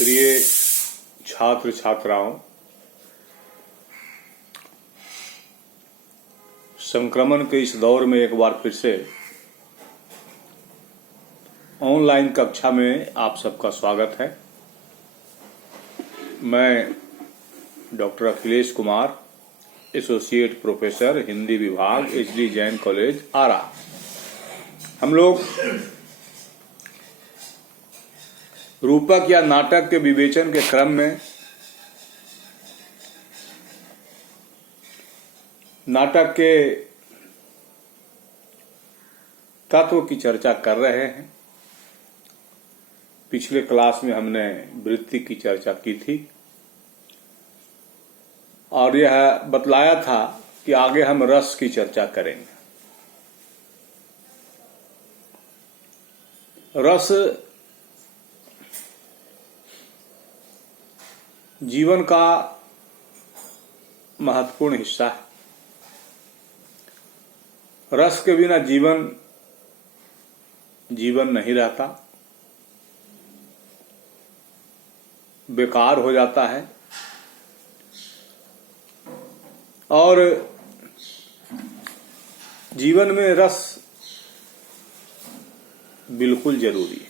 प्रिय छात्र छात्राओं, संक्रमण के इस दौर में एक बार फिर से ऑनलाइन कक्षा में आप सबका स्वागत है। मैं doctor Akhilesh Kumar, associate professor Hindi विभाग, एच.डी. जैन कॉलेज आरा। हम लोग रूपक या नाटक के विवेचन के क्रम में नाटक के तत्व की चर्चा कर रहे हैं। पिछले क्लास में हमने वृत्ति की चर्चा की थी और यह बतलाया था कि आगे हम रस की चर्चा करेंगे। रस जीवन का महत्वपूर्ण हिस्सा है। रस के बिना जीवन नहीं रहता, बेकार हो जाता है और जीवन में रस बिल्कुल जरूरी है।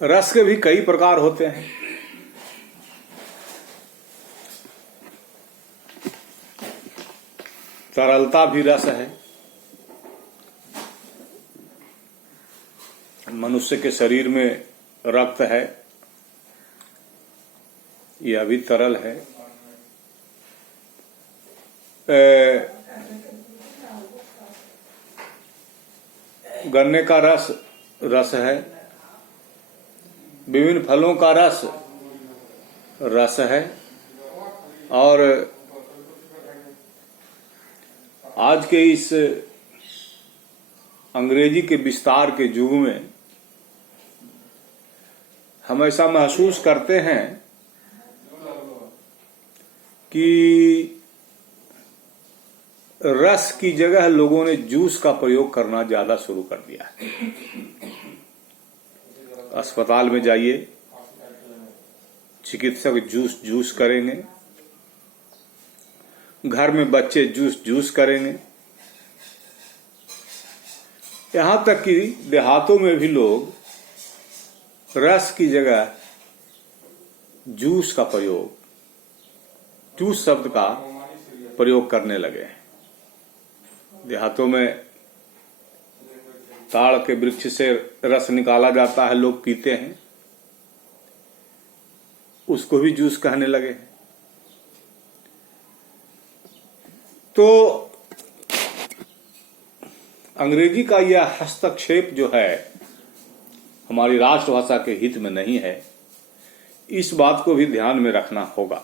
रस के भी कई प्रकार होते हैं। तरलता भी रस है। मनुष्य के शरीर में रक्त है, यह भी तरल है। गन्ने का रस है। विभिन्न फलों का रस है। और आज के इस अंग्रेजी के विस्तार के युग में हम ऐसा महसूस करते हैं कि रस की जगह लोगों ने जूस का प्रयोग करना ज्यादा शुरू कर दिया है। अस्पताल में जाइए, चिकित्सक जूस करेंगे, घर में बच्चे जूस करेंगे, यहां तक कि देहातों में भी लोग रस की जगह जूस शब्द का प्रयोग करने लगे हैं। देहातों में ताड़ के वृक्ष से रस निकाला जाता है, लोग पीते हैं, उसको भी जूस कहने लगे हैं। तो अंग्रेजी का यह हस्तक्षेप जो है हमारी राष्ट्रभाषा के हित में नहीं है, इस बात को भी ध्यान में रखना होगा।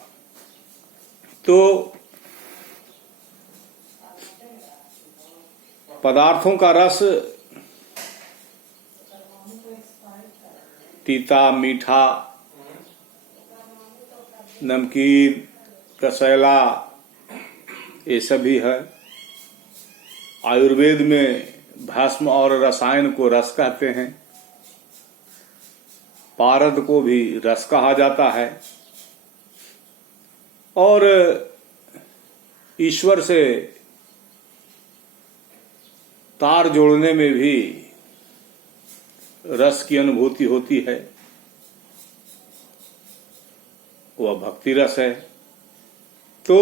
तो पदार्थों का रस तीता, मीठा, नमकीन, रसैला, ये सभी है। आयुर्वेद में भस्म और रसायन को रस कहते हैं। पारद को भी रस कहा जाता है। और ईश्वर से तार जोड़ने में भी रस की अनुभूति होती है, वह भक्ति रस है। तो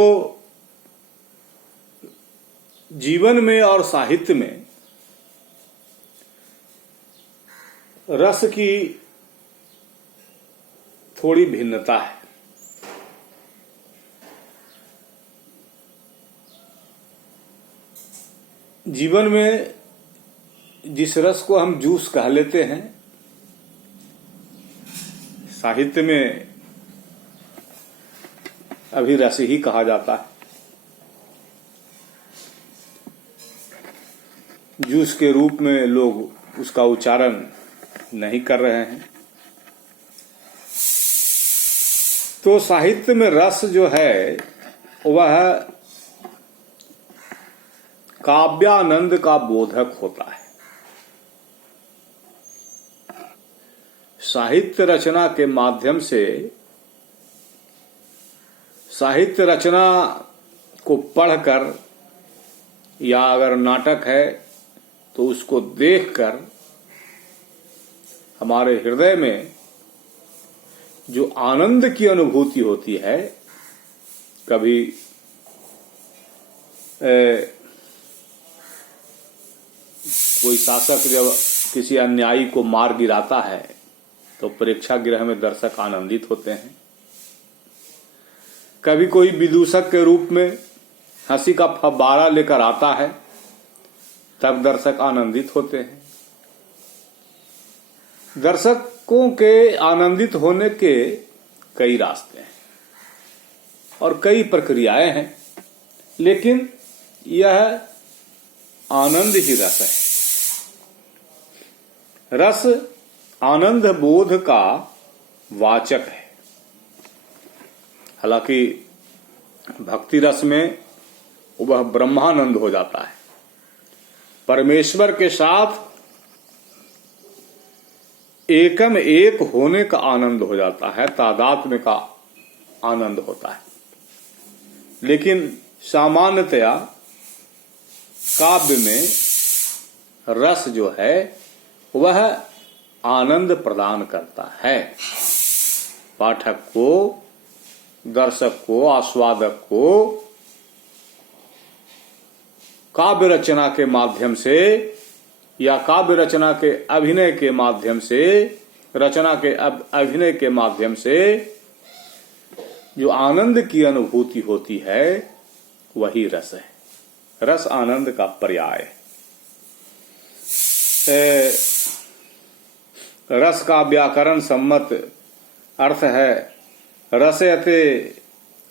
जीवन में और साहित्य में रस की थोड़ी भिन्नता है। जीवन में जिस रस को हम जूस कह लेते हैं, साहित्य में अभी रस ही कहा जाता है। जूस के रूप में लोग उसका उच्चारण नहीं कर रहे हैं। तो साहित्य में रस जो है वह काव्यानंद का बोधक होता है। साहित्य रचना के माध्यम से, साहित्य रचना को पढ़कर या अगर नाटक है तो उसको देखकर हमारे हृदय में जो आनंद की अनुभूति होती है, कभी कोई शासक जब किसी अन्यायी को मार गिराता है तो प्रेक्षागृह में दर्शक आनंदित होते हैं। कभी कोई विदूषक के रूप में हंसी का फव्वारा लेकर आता है तब दर्शक आनंदित होते हैं। दर्शकों के आनंदित होने के कई रास्ते हैं और कई प्रक्रियाएं हैं, लेकिन यह आनंद ही रस है। रस आनंद बोध का वाचक है। हालांकि भक्ति रस में वह ब्रह्मानंद हो जाता है, परमेश्वर के साथ एकम एक होने का आनंद हो जाता है, तादात्म्य का आनंद होता है। लेकिन सामान्यतया काव्य में रस जो है वह आनंद प्रदान करता है। पाठक को, दर्शक को, आस्वादक को काव्य रचना के माध्यम से या काव्य रचना के अभिनय के माध्यम से, रचना के अभिनय के माध्यम से जो आनंद की अनुभूति होती है वही रस है। रस आनंद का पर्याय है। रस का व्याकरण सम्मत अर्थ है रसयते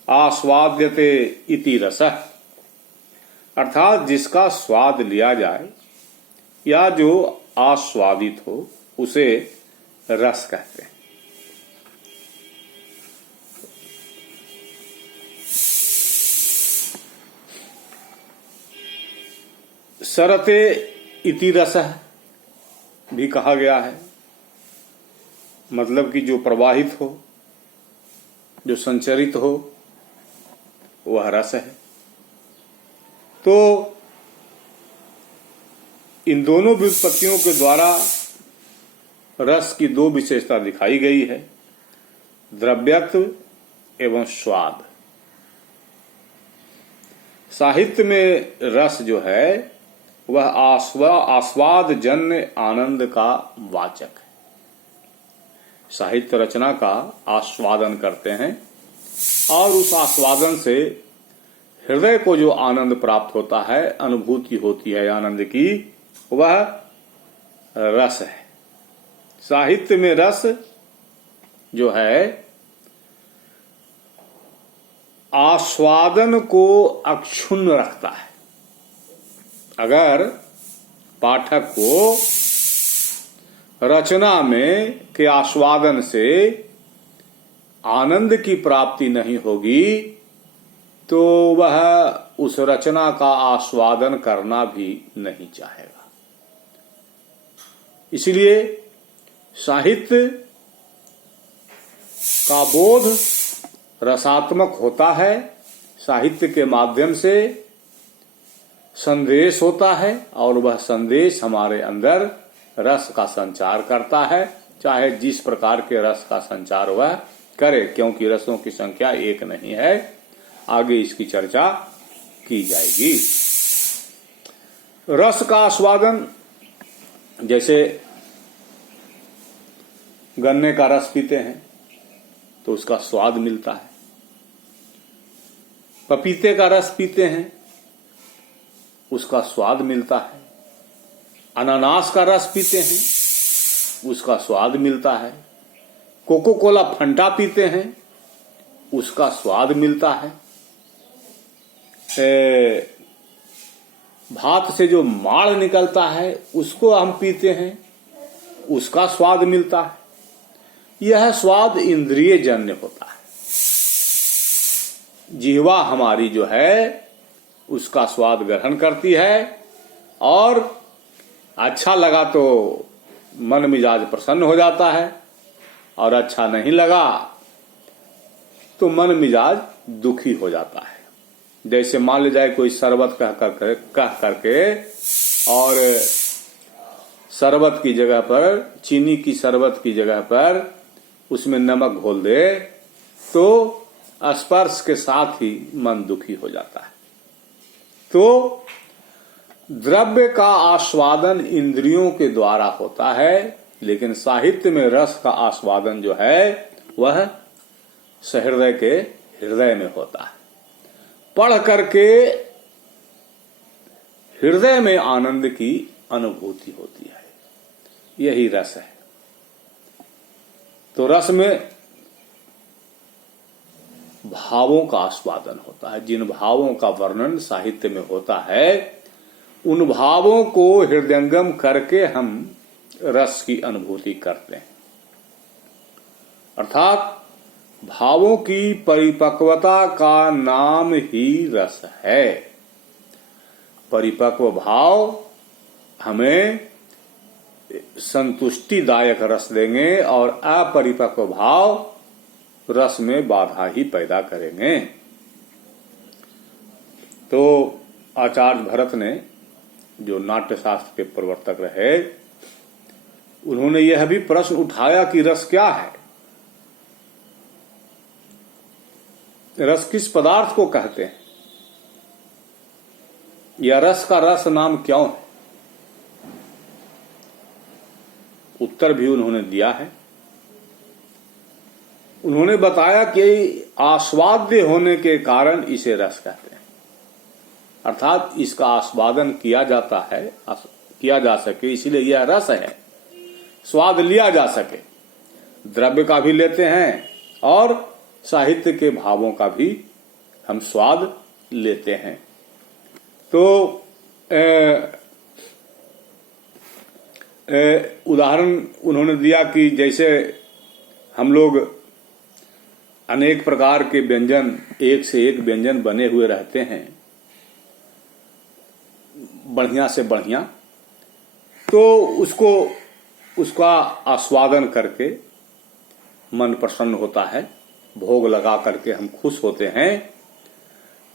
आस्वाद्यते इति रसः, अर्थात जिसका स्वाद लिया जाए या जो आस्वादित हो उसे रस कहते हैं। सरते इति रसः भी कहा गया है, मतलब कि जो प्रवाहित हो, जो संचरित हो, वह रस है। तो इन दोनों व्युत्पत्तियों के द्वारा रस की दो विशेषता दिखाई गई है, द्रव्यत्व एवं स्वाद। साहित्य में रस जो है वह आस्वाद जन्य आनंद का वाचक है। साहित्य रचना का आस्वादन करते हैं और उस आस्वादन से हृदय को जो आनंद प्राप्त होता है, अनुभूति होती है आनंद की, वह रस है। साहित्य में रस जो है आस्वादन को अक्षुण्ण रखता है। अगर पाठक को रचना में के आस्वादन से आनंद की प्राप्ति नहीं होगी तो वह उस रचना का आस्वादन करना भी नहीं चाहेगा। इसलिए साहित्य का बोध रसात्मक होता है। साहित्य के माध्यम से संदेश होता है और वह संदेश हमारे अंदर रस का संचार करता है, चाहे जिस प्रकार के रस का संचार वह करे, क्योंकि रसों की संख्या एक नहीं है। आगे इसकी चर्चा की जाएगी। रस का आस्वादन, जैसे गन्ने का रस पीते हैं तो उसका स्वाद मिलता है, पपीते का रस पीते हैं उसका स्वाद मिलता है, अनानास का रस पीते हैं उसका स्वाद मिलता है, कोको कोला फंटा पीते हैं उसका स्वाद मिलता है, भात से जो माड़ निकलता है उसको हम पीते हैं उसका स्वाद मिलता है। यह स्वाद इंद्रिय जन्य होता है। जिह्वा हमारी जो है उसका स्वाद ग्रहण करती है और अच्छा लगा तो मन मिजाज प्रसन्न हो जाता है, और अच्छा नहीं लगा तो मन मिजाज दुखी हो जाता है। जैसे मान ले जाए कोई शरबत कह करके और शरबत की जगह पर, चीनी की शरबत की जगह पर उसमें नमक घोल दे तो स्पर्श के साथ ही मन दुखी हो जाता है। तो द्रव्य का आस्वादन इंद्रियों के द्वारा होता है, लेकिन साहित्य में रस का आस्वादन जो है वह सहृदय के हृदय में होता है। पढ़ करके हृदय में आनंद की अनुभूति होती है, यही रस है। तो रस में भावों का आस्वादन होता है। जिन भावों का वर्णन साहित्य में होता है उन भावों को हृदयंगम करके हम रस की अनुभूति करते हैं। अर्थात भावों की परिपक्वता का नाम ही रस है। परिपक्व भाव हमें संतुष्टिदायक रस देंगे और अपरिपक्व भाव रस में बाधा ही पैदा करेंगे। तो आचार्य भरत ने, जो नाट्य शास्त्र के प्रवर्तक रहे, उन्होंने यह भी प्रश्न उठाया कि रस क्या है, रस किस पदार्थ को कहते हैं, या रस का रस नाम क्यों है। उत्तर भी उन्होंने दिया है। उन्होंने बताया कि आस्वाद्य होने के कारण इसे रस कहते हैं, अर्थात इसका आस्वादन किया जाता है, किया जा सके, इसलिए यह रस है। स्वाद लिया जा सके, द्रव्य का भी लेते हैं और साहित्य के भावों का भी हम स्वाद लेते हैं। तो उदाहरण उन्होंने दिया कि जैसे हम लोग अनेक प्रकार के व्यंजन, एक से एक व्यंजन बने हुए रहते हैं, बढ़िया से बढ़िया, तो उसका आस्वादन करके मन प्रसन्न होता है, भोग लगा करके हम खुश होते हैं।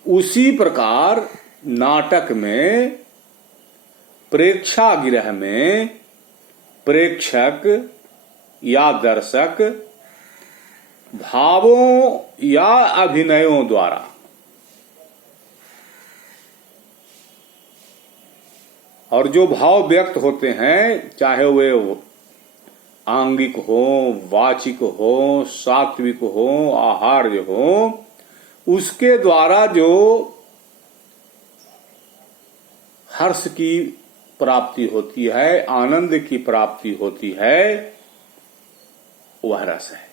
उसी प्रकार नाटक में, प्रेक्षागृह में प्रेक्षक या दर्शक भावों या अभिनयों द्वारा और जो भाव व्यक्त होते हैं, चाहे वे आंगिक हो, वाचिक हो, सात्विक हो, आहार्य हो, उसके द्वारा जो हर्ष की प्राप्ति होती है, आनंद की प्राप्ति होती है, वह रस है।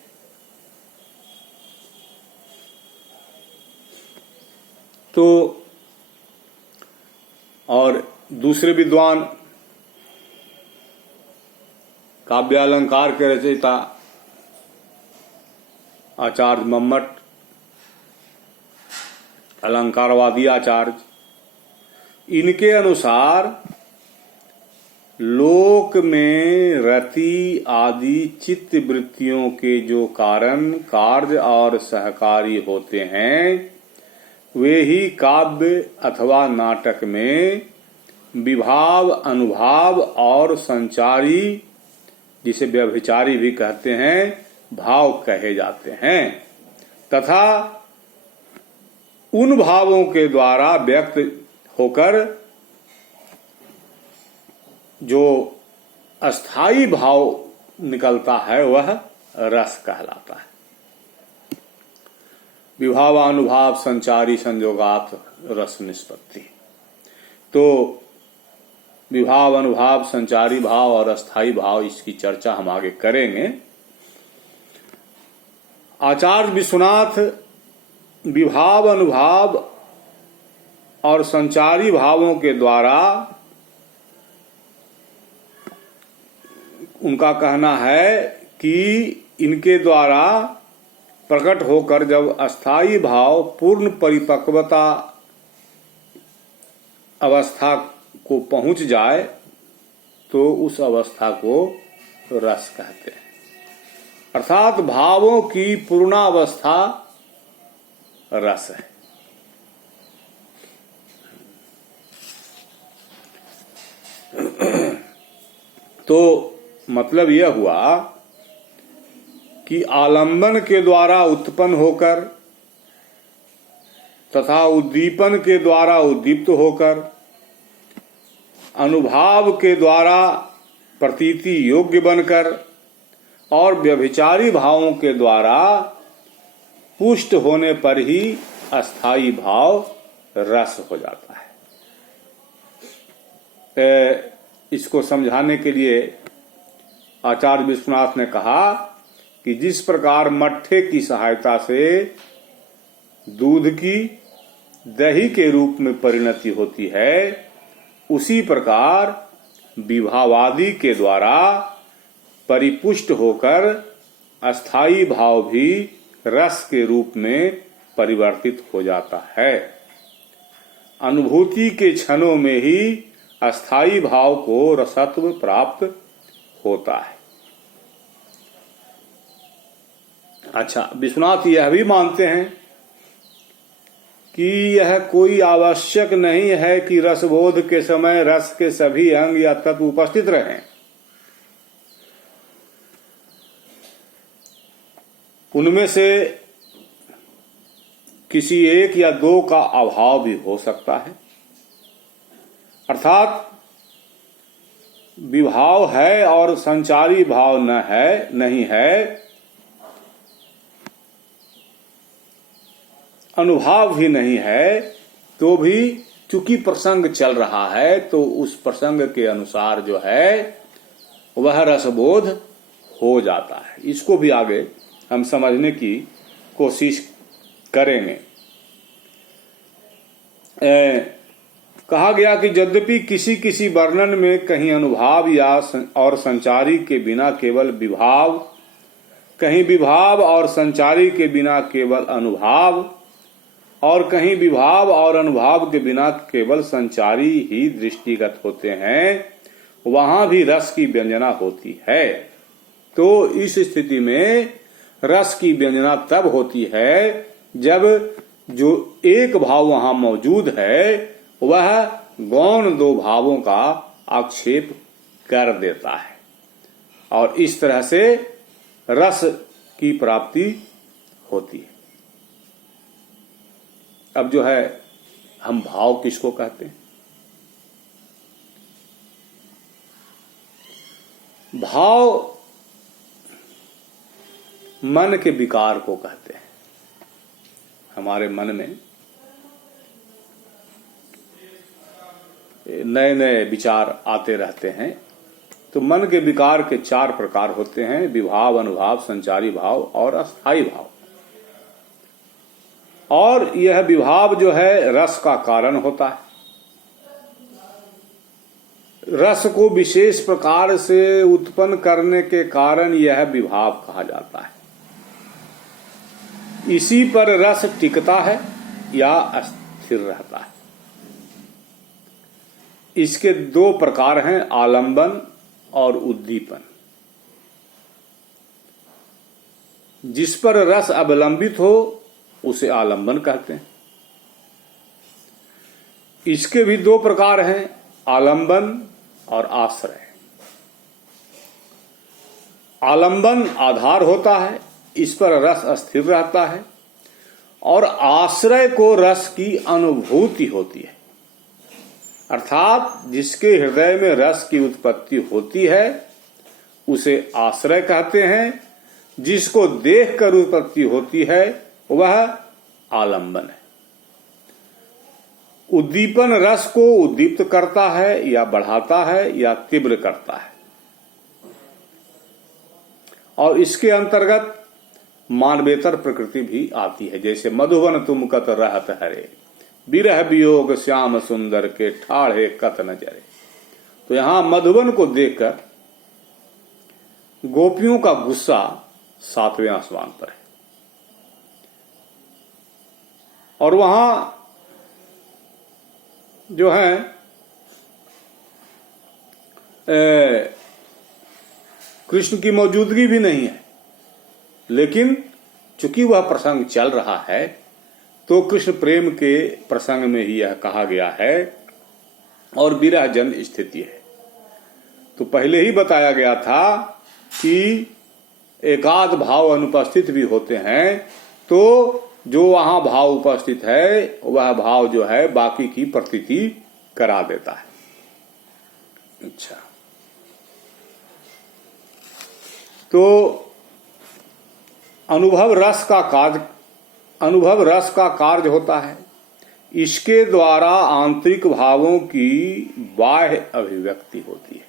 तो और दूसरे विद्वान, काव्यालंकार के रचयिता आचार्य मम्मट, अलंकारवादी आचार्य, इनके अनुसार लोक में रति आदि चित्त वृत्तियों के जो कारण, कार्य और सहकारी होते हैं, वे ही काव्य अथवा नाटक में विभाव, अनुभाव और संचारी, जिसे व्यभिचारी भी कहते हैं, भाव कहे जाते हैं, तथा उन भावों के द्वारा व्यक्त होकर जो अस्थाई भाव निकलता है वह रस कहलाता है। विभावानुभाव संचारी संयोगात रस निष्पत्ति। तो विभाव, अनुभाव, संचारी भाव और अस्थाई भाव, इसकी चर्चा हम आगे करेंगे। आचार्य विश्वनाथ विभाव, अनुभाव और संचारी भावों के द्वारा, उनका कहना है कि इनके द्वारा प्रकट होकर जब अस्थाई भाव पूर्ण परिपक्वता अवस्था को पहुंच जाए तो उस अवस्था को रस कहते हैं। अर्थात भावों की पूर्णावस्था रस है। तो मतलब यह हुआ कि आलंबन के द्वारा उत्पन्न होकर तथा उद्दीपन के द्वारा उद्दीप्त होकर अनुभाव के द्वारा प्रतीति योग्य बनकर और व्यभिचारी भावों के द्वारा पुष्ट होने पर ही अस्थाई भाव रस हो जाता है। इसको समझाने के लिए आचार्य विश्वनाथ ने कहा कि जिस प्रकार मट्ठे की सहायता से दूध की दही के रूप में परिणति होती है, उसी प्रकार विभावादि के द्वारा परिपुष्ट होकर अस्थाई भाव भी रस के रूप में परिवर्तित हो जाता है। अनुभूति के क्षणों में ही अस्थाई भाव को रसत्व प्राप्त होता है। अच्छा, विश्वनाथ यह भी मानते हैं कि यह कोई आवश्यक नहीं है कि रसबोध के समय रस के सभी अंग या तत्व उपस्थित रहें। उनमें से किसी एक या दो का अभाव भी हो सकता है। अर्थात विभाव है और संचारी भाव नहीं है, अनुभाव भी नहीं है, तो भी चूंकि प्रसंग चल रहा है तो उस प्रसंग के अनुसार जो है वह रसबोध हो जाता है। इसको भी आगे हम समझने की कोशिश करेंगे। कहा गया कि यद्यपि किसी किसी वर्णन में कहीं अनुभाव या और संचारी के बिना केवल विभाव, कहीं विभाव और संचारी के बिना केवल अनुभाव, और कहीं विभाव और अनुभाव के बिना केवल संचारी ही दृष्टिगत होते हैं, वहां भी रस की व्यंजना होती है। तो इस स्थिति में रस की व्यंजना तब होती है जब जो एक भाव वहां मौजूद है वह गौण दो भावों का आक्षेप कर देता है, और इस तरह से रस की प्राप्ति होती है। अब जो है हम भाव किसको कहते हैं? भाव मन के विकार को कहते हैं। हमारे मन में नए नए विचार आते रहते हैं। तो मन के विकार के चार प्रकार होते हैं: विभाव, अनुभाव, संचारी भाव और अस्थाई भाव। और यह विभाव जो है रस का कारण होता है। रस को विशेष प्रकार से उत्पन्न करने के कारण यह विभाव कहा जाता है। इसी पर रस टिकता है या अस्थिर रहता है। इसके दो प्रकार हैं, आलंबन और उद्दीपन। जिस पर रस अवलंबित हो उसे आलंबन कहते हैं। इसके भी दो प्रकार हैं, आलंबन और आश्रय। आलंबन आधार होता है, इस पर रस अस्थिर रहता है, और आश्रय को रस की अनुभूति होती है। अर्थात जिसके हृदय में रस की उत्पत्ति होती है उसे आश्रय कहते हैं, जिसको देखकर उत्पत्ति होती है वह आलंबन है। उद्दीपन रस को उद्दीप्त करता है या बढ़ाता है या तीव्र करता है, और इसके अंतर्गत मानवेतर प्रकृति भी आती है। जैसे मधुवन तुम कत रहत हरे, विरह वियोग श्याम सुंदर के ठाढ़े कत न जरे। तो यहां मधुवन को देखकर गोपियों का गुस्सा 7वें आसमान पर है, और वहां जो है कृष्ण की मौजूदगी भी नहीं है। लेकिन चूंकि वह प्रसंग चल रहा है तो कृष्ण प्रेम के प्रसंग में ही यह कहा गया है और विरह जन स्थिति है। तो पहले ही बताया गया था कि एकाध भाव अनुपस्थित भी होते हैं, तो जो वहां भाव उपस्थित है वह भाव जो है बाकी की प्रतीति करा देता है। अच्छा, तो अनुभव रस का कार्य होता है। इसके द्वारा आंतरिक भावों की बाह्य अभिव्यक्ति होती है,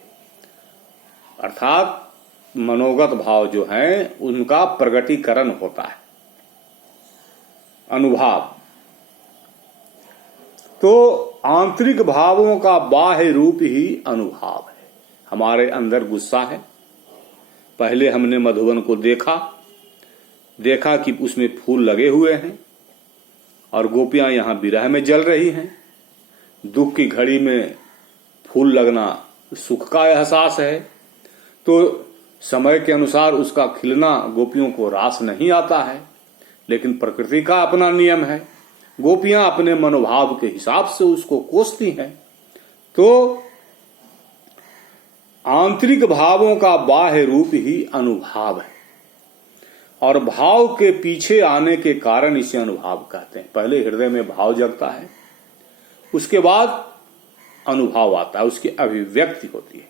अर्थात मनोगत भाव जो हैं उनका प्रगटीकरण होता है। अनुभाव तो आंतरिक भावों का बाह्य रूप ही अनुभाव है। हमारे अंदर गुस्सा है, पहले हमने मधुवन को देखा कि उसमें फूल लगे हुए हैं और गोपियां यहां विरह में जल रही हैं। दुख की घड़ी में फूल लगना सुख का एहसास है, तो समय के अनुसार उसका खिलना गोपियों को रास नहीं आता है, लेकिन प्रकृति का अपना नियम है। गोपियां अपने मनोभाव के हिसाब से उसको कोसती हैं। तो आंतरिक भावों का बाह्य रूप ही अनुभाव है और भाव के पीछे आने के कारण इसे अनुभाव कहते हैं। पहले हृदय में भाव जगता है, उसके बाद अनुभाव आता है, उसकी अभिव्यक्ति होती है।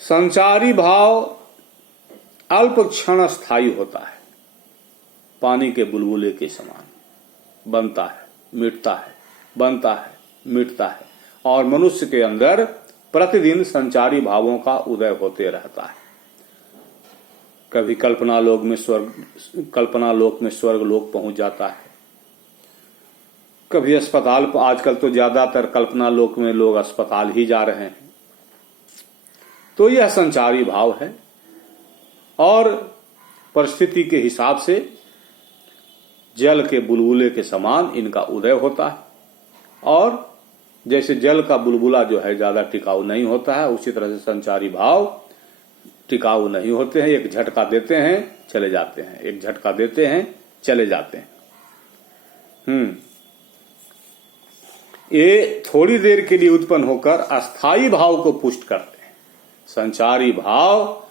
संचारी भाव अल्प क्षण स्थायी होता है, पानी के बुलबुले के समान बनता है, मिटता है, बनता है, मिटता है, और मनुष्य के अंदर प्रतिदिन संचारी भावों का उदय होते रहता है। कभी कल्पना लोक में स्वर्ग लोक पहुंच जाता है, कभी अस्पताल, आजकल तो ज्यादातर कल्पना लोक में लोग अस्पताल ही जा रहे हैं। तो यह संचारी भाव है और परिस्थिति के हिसाब से जल के बुलबुले के समान इनका उदय होता है। और जैसे जल का बुलबुला जो है ज्यादा टिकाऊ नहीं होता है, उसी तरह से संचारी भाव टिकाऊ नहीं होते हैं। एक झटका देते हैं चले जाते हैं, एक झटका देते हैं चले जाते हैं। ये थोड़ी देर के लिए उत्पन्न होकर अस्थाई भाव को पुष्ट करते हैं। संचारी भाव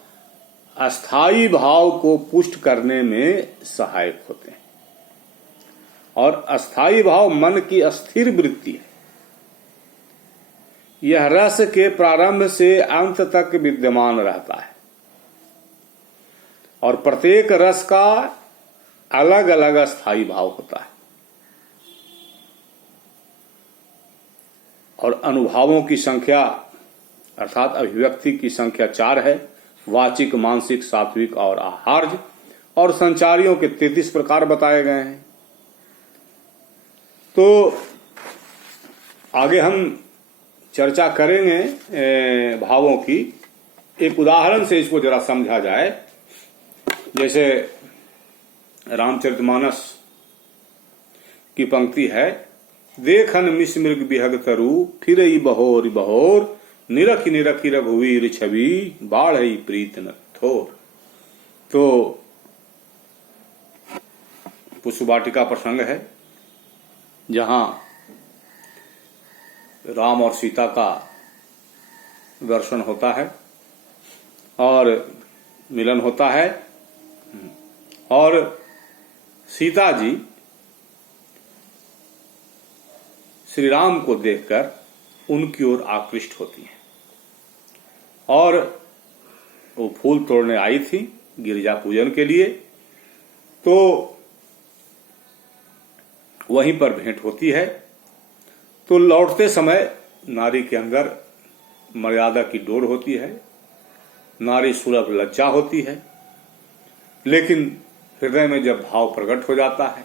अस्थाई भाव को पुष्ट करने में सहायक होते हैं और अस्थाई भाव मन की अस्थिर वृत्ति है। यह रस के प्रारंभ से अंत तक विद्यमान रहता है और प्रत्येक रस का अलग अलग अस्थाई भाव होता है। और अनुभवों की संख्या अर्थात अभिव्यक्ति की संख्या 4 है, वाचिक, मानसिक, सात्विक और आहार्य, और संचारियों के 33 प्रकार बताए गए हैं। तो आगे हम चर्चा करेंगे भावों की। एक उदाहरण से इसको जरा समझा जाए। जैसे रामचरितमानस की पंक्ति है, देखन मिश्मृग बिहग तरु फिरई बहोर बहोर, निरखि निरखि रघुवीर छवि बाढ़ई प्रीत न थोर। तो पुष्पवाटिका प्रसंग है जहां राम और सीता का दर्शन होता है और मिलन होता है, और सीता जी श्री राम को देखकर उनकी ओर आकृष्ट होती हैं और वो फूल तोड़ने आई थी गिरिजा पूजन के लिए। तो वहीं पर भेंट होती है। तो लौटते समय नारी के अंदर मर्यादा की डोर होती है, नारी सुलभ लज्जा होती है, लेकिन हृदय में जब भाव प्रकट हो जाता है,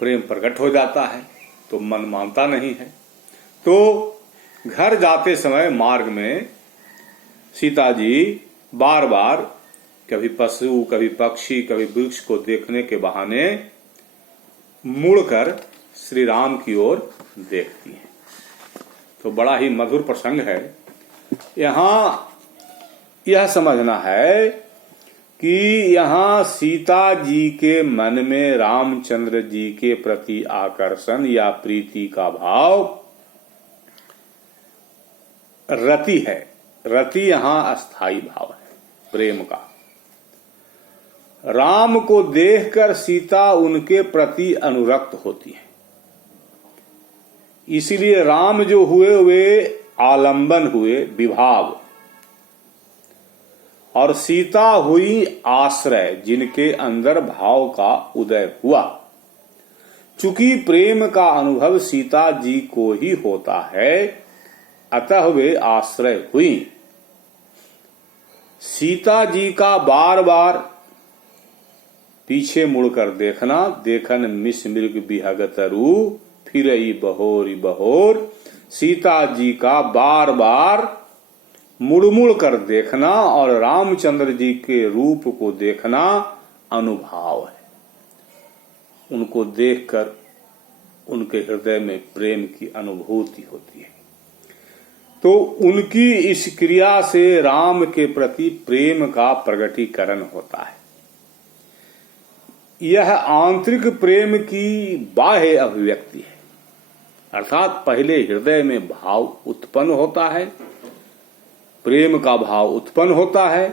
प्रेम प्रकट हो जाता है, तो मन मानता नहीं है। तो घर जाते समय मार्ग में सीता जी बार बार कभी पशु, कभी पक्षी, कभी वृक्ष को देखने के बहाने मुड़कर श्री राम की ओर देखती हैं। तो बड़ा ही मधुर प्रसंग है। यहां यह समझना है कि यहाँ सीता जी के मन में रामचंद्र जी के प्रति आकर्षण या प्रीति का भाव रति है। रति यहाँ अस्थाई भाव है प्रेम का। राम को देखकर सीता उनके प्रति अनुरक्त होती है, इसलिए राम जो हुए वे आलंबन हुए, विभाव, और सीता हुई आश्रय, जिनके अंदर भाव का उदय हुआ। चूंकि प्रेम का अनुभव सीता जी को ही होता है, अतः वे आश्रय हुई। सीता जी का बार बार पीछे मुड़कर देखना, देखन मिस मृग बिहगतरू फिरई बहोरी बहोर। सीता जी का बार बार मुड़ कर देखना और रामचंद्र जी के रूप को देखना अनुभाव है। उनको देखकर उनके हृदय में प्रेम की अनुभूति होती है। तो उनकी इस क्रिया से राम के प्रति प्रेम का प्रकटीकरण होता है। यह आंतरिक प्रेम की बाह्य अभिव्यक्ति है, अर्थात पहले हृदय में भाव उत्पन्न होता है, प्रेम का भाव उत्पन्न होता है,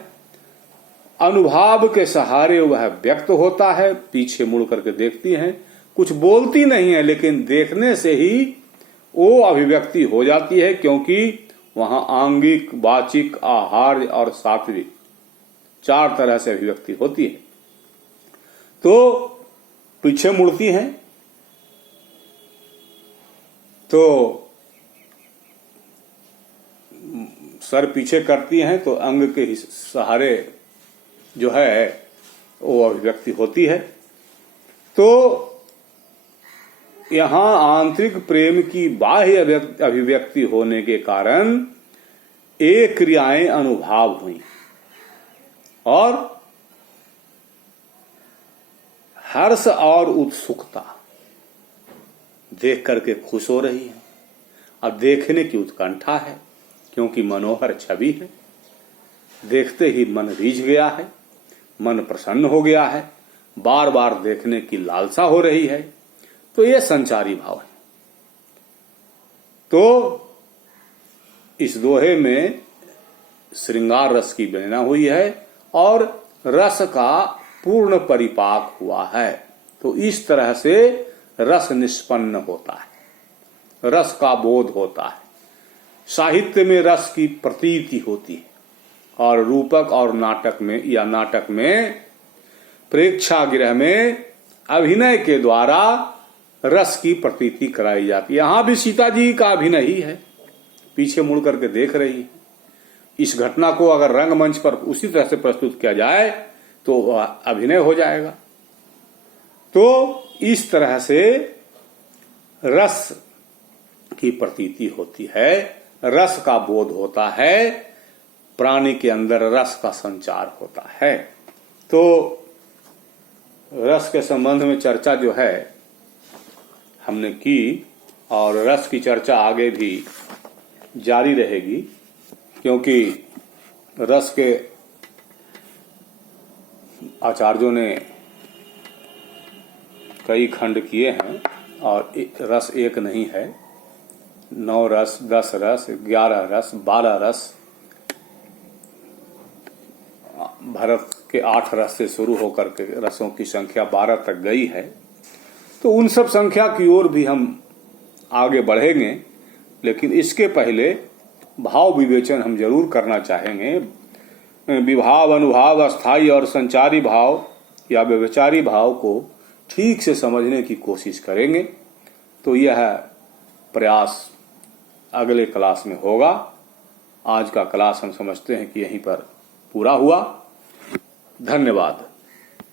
अनुभाव के सहारे वह व्यक्त होता है। पीछे मुड़ करके देखती हैं, कुछ बोलती नहीं है, लेकिन देखने से ही वो अभिव्यक्ति हो जाती है, क्योंकि वहां आंगिक, वाचिक, आहार्य और सात्विक 4 तरह से अभिव्यक्ति होती है। तो पीछे मुड़ती हैं तो सर पीछे करती हैं तो अंग के सहारे जो है वो अभिव्यक्ति होती है। तो यहां आंतरिक प्रेम की बाह्य अभिव्यक्ति होने के कारण एक क्रियाएं अनुभाव हुई और हर्ष और उत्सुकता, देख करके खुश हो रही है। अब देखने की उत्कंठा है, क्योंकि मनोहर छवि है, देखते ही मन रीझ गया है, मन प्रसन्न हो गया है, बार बार देखने की लालसा हो रही है। तो यह संचारी भाव है। तो इस दोहे में श्रृंगार रस की गणना हुई है और रस का पूर्ण परिपाक हुआ है। तो इस तरह से रस निष्पन्न होता है, रस का बोध होता है। साहित्य में रस की प्रतीति होती है और रूपक और नाटक में या नाटक में प्रेक्षागृह में अभिनय के द्वारा रस की प्रतीति कराई जाती है। यहां भी सीता जी का अभिनय ही है, पीछे मुड़ करके देख रही है। इस घटना को अगर रंगमंच पर उसी तरह से प्रस्तुत किया जाए तो अभिनय हो जाएगा। तो इस तरह से रस की प्रतीति होती है, रस का बोध होता है, प्राणी के अंदर रस का संचार होता है। तो रस के संबंध में चर्चा जो है हमने की और रस की चर्चा आगे भी जारी रहेगी, क्योंकि रस के आचार्यों ने कई खंड किए हैं और रस एक नहीं है, 9 रस, 10 रस, 11 रस, 12 रस, भारत के 8 रस से शुरू होकर के रसों की संख्या 12 तक गई है। तो उन सब संख्या की ओर भी हम आगे बढ़ेंगे, लेकिन इसके पहले भाव विवेचन हम जरूर करना चाहेंगे। विभाव, अनुभाव, अस्थाई और संचारी भाव या व्यभिचारी भाव को ठीक से समझने की कोशिश करेंगे। तो यह प्रयास अगले क्लास में होगा। आज का क्लास हम समझते हैं कि यहीं पर पूरा हुआ। धन्यवाद।